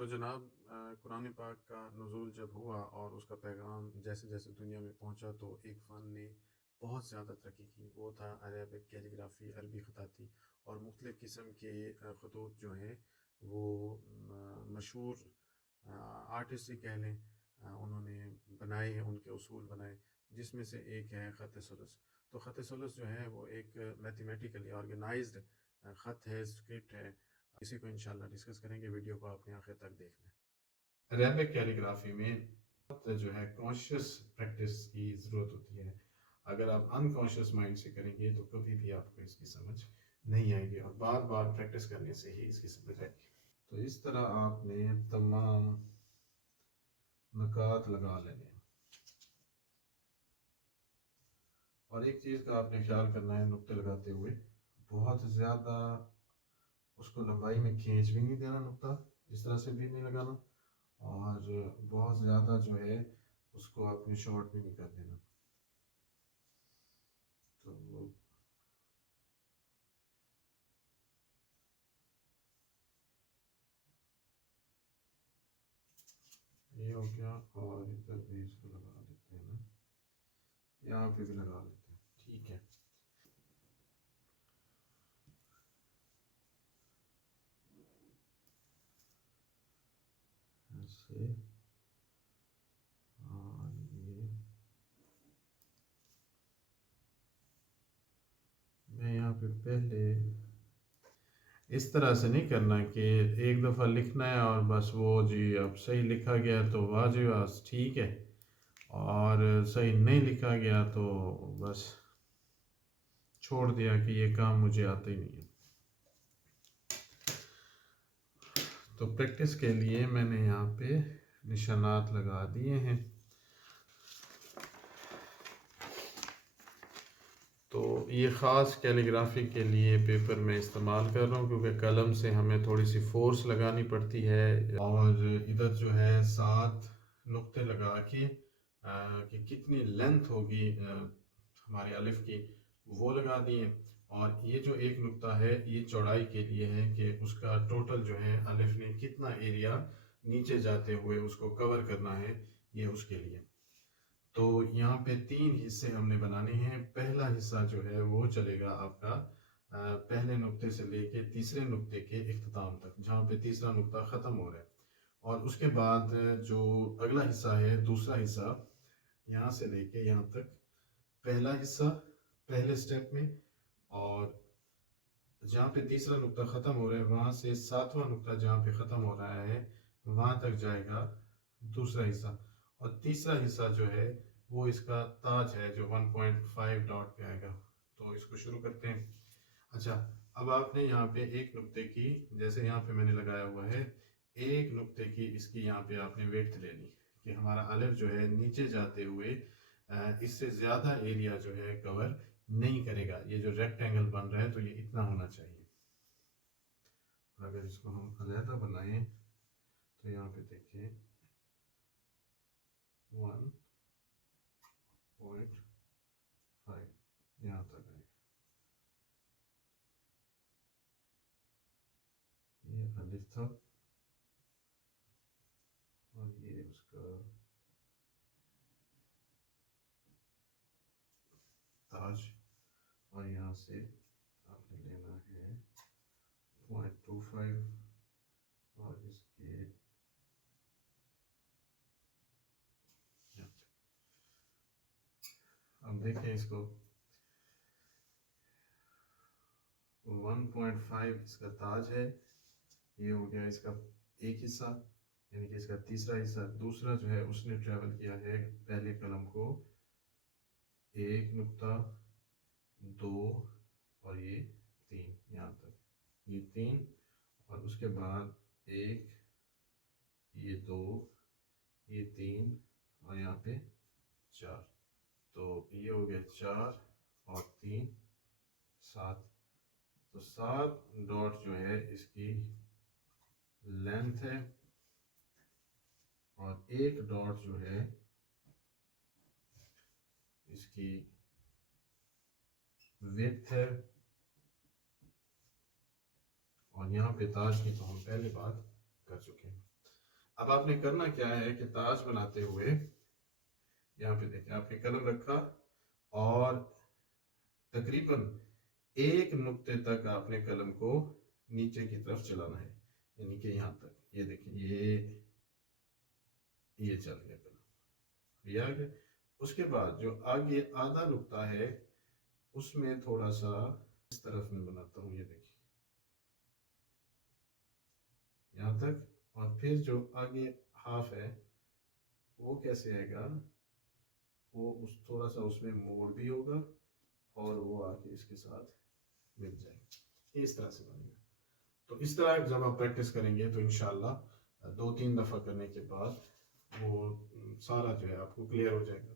तो जनाब कुरान पाक का नुज़ूल जब हुआ और उसका पैगाम जैसे जैसे दुनिया में पहुंचा तो एक फ़न ने बहुत ज़्यादा तरक्की की। वो था अरेबिक कैलीग्राफी, अरबी ख़ताती और मुख्तलिफ़ किस्म के ख़तूत जो हैं वो मशहूर आर्टिस्ट ही कह लें, उन्होंने बनाए हैं, उनके उसूल बनाए, जिसमें से एक है ख़त सुलस। तो ख़त सुलस जो है वो एक मैथमेटिकली ऑर्गेनाइज्ड ख़त है, स्क्रिप्ट है। इसी को इंशाल्लाह डिस्कस करेंगे। वीडियो को अपने आखिर तक देखना। अरेबिक कैलीग्राफी में जो है कॉन्शियस प्रैक्टिस की ज़रूरत होती है। अगर आप अनकॉन्शियस माइंड से करेंगे तो कभी भी आपको इसकी समझ नहीं आएगी और बार बार प्रैक्टिस करने से ही इसकी समझ आएगी। तो इस तरह आपने तमाम नुकात लगा लेने हैं। और एक चीज़ का आपने ख्याल करना है नुक्ते लगाते हुए, बहुत ज़्यादा उसको लंबाई में खींच भी नहीं देना नुक्ता, इस तरह से भी नहीं लगाना, और बहुत ज़्यादा जो है उसको आपने शॉर्ट भी नहीं कर देना। तो ये हो गया, और इधर भी इसको लगा देते हैं ना, यहाँ पे भी लगा देते हैं, ठीक है। ऐसे, और ये मैं यहाँ पे पहले इस तरह से नहीं करना कि एक दफ़ा लिखना है और बस वो जी अब सही लिखा गया तो वाह जी वाह ठीक है, और सही नहीं लिखा गया तो बस छोड़ दिया कि ये काम मुझे आता ही नहीं है। तो प्रैक्टिस के लिए मैंने यहाँ पे निशानात लगा दिए हैं। तो ये ख़ास कैलीग्राफी के लिए पेपर मैं इस्तेमाल कर रहा हूँ क्योंकि कलम से हमें थोड़ी सी फोर्स लगानी पड़ती है। और इधर जो है 7 नुक्ते लगा के कि कितनी लेंथ होगी हमारे अलिफ की, वो लगा दिए। और ये जो एक नुक्ता है ये चौड़ाई के लिए है कि उसका टोटल जो है अलिफ ने कितना एरिया नीचे जाते हुए उसको कवर करना है, ये उसके लिए। तो यहाँ पे 3 हिस्से हमने बनाने हैं। पहला हिस्सा जो है वो चलेगा आपका पहले नुक्ते से लेके तीसरे नुक्ते के इख्तिताम तक, जहाँ पे तीसरा नुक्ता ख़त्म हो रहा है। और उसके बाद जो अगला हिस्सा है, दूसरा हिस्सा, यहाँ से लेके यहाँ तक पहला हिस्सा पहले स्टेप में, और जहाँ पे तीसरा नुक्ता ख़त्म हो रहा है वहाँ से 7वां नुक्ता जहाँ पे ख़त्म हो रहा है वहाँ तक जाएगा दूसरा हिस्सा। और तीसरा हिस्सा जो है वो इसका ताज है जो 1.5 डॉट पे आएगा। तो इसको शुरू करते हैं। अच्छा, अब आपने यहाँ पे एक नुक्ते की, जैसे यहाँ पे मैंने लगाया हुआ है, एक नुक्ते की इसकी यहाँ पे आपने वेड्थ ले ली कि हमारा अलिफ जो है नीचे जाते हुए इससे ज़्यादा एरिया जो है कवर नहीं करेगा। ये जो रेक्टेंगल बन रहा है तो ये इतना होना चाहिए। और अगर इसको हम अलहदा बनाएं तो यहाँ पे देखिए 1.5 यहाँ तक है। ये अलिफ था और ये उसका ताज, और यहाँ से आपने लेना है 0.25 और इसके अब देखें इसको 1.5 इसका ताज है। ये हो गया इसका एक हिस्सा, यानी कि इसका तीसरा हिस्सा। दूसरा जो है उसने ट्रेवल किया है पहले कलम को एक नुक्ता, दो, और ये 3 यहाँ तक, ये 3, और उसके बाद एक, ये 2, ये 3, और यहाँ पे 4। तो ये हो गया 4 और 3 7। तो 7 डॉट जो है इसकी लेंथ है, और एक डॉट जो है इसकी विड्थ है। और यहाँ पे ताज की तो हम पहले बात कर चुके हैं। अब आपने करना क्या है कि ताज बनाते हुए यहाँ पे देखें, आपने कलम रखा और तकरीबन एक नुक्ते तक आपने कलम को नीचे की तरफ चलाना है, यानी कि यहाँ तक। ये देखें, ये चल गया कलम, ये आ गया। उसके बाद जो आगे आधा नुक्ता है उसमें थोड़ा सा इस तरफ में बनाता हूँ, ये देखिए यहाँ तक। और फिर जो आगे हाफ है वो कैसे आएगा, वो उस थोड़ा सा उसमें मोड़ भी होगा और वो आके इसके साथ मिल जाएगा, इस तरह से बनेगा। तो इस तरह जब आप प्रैक्टिस करेंगे तो इंशाल्लाह 2-3 दफ़ा करने के बाद वो सारा जो है आपको क्लियर हो जाएगा।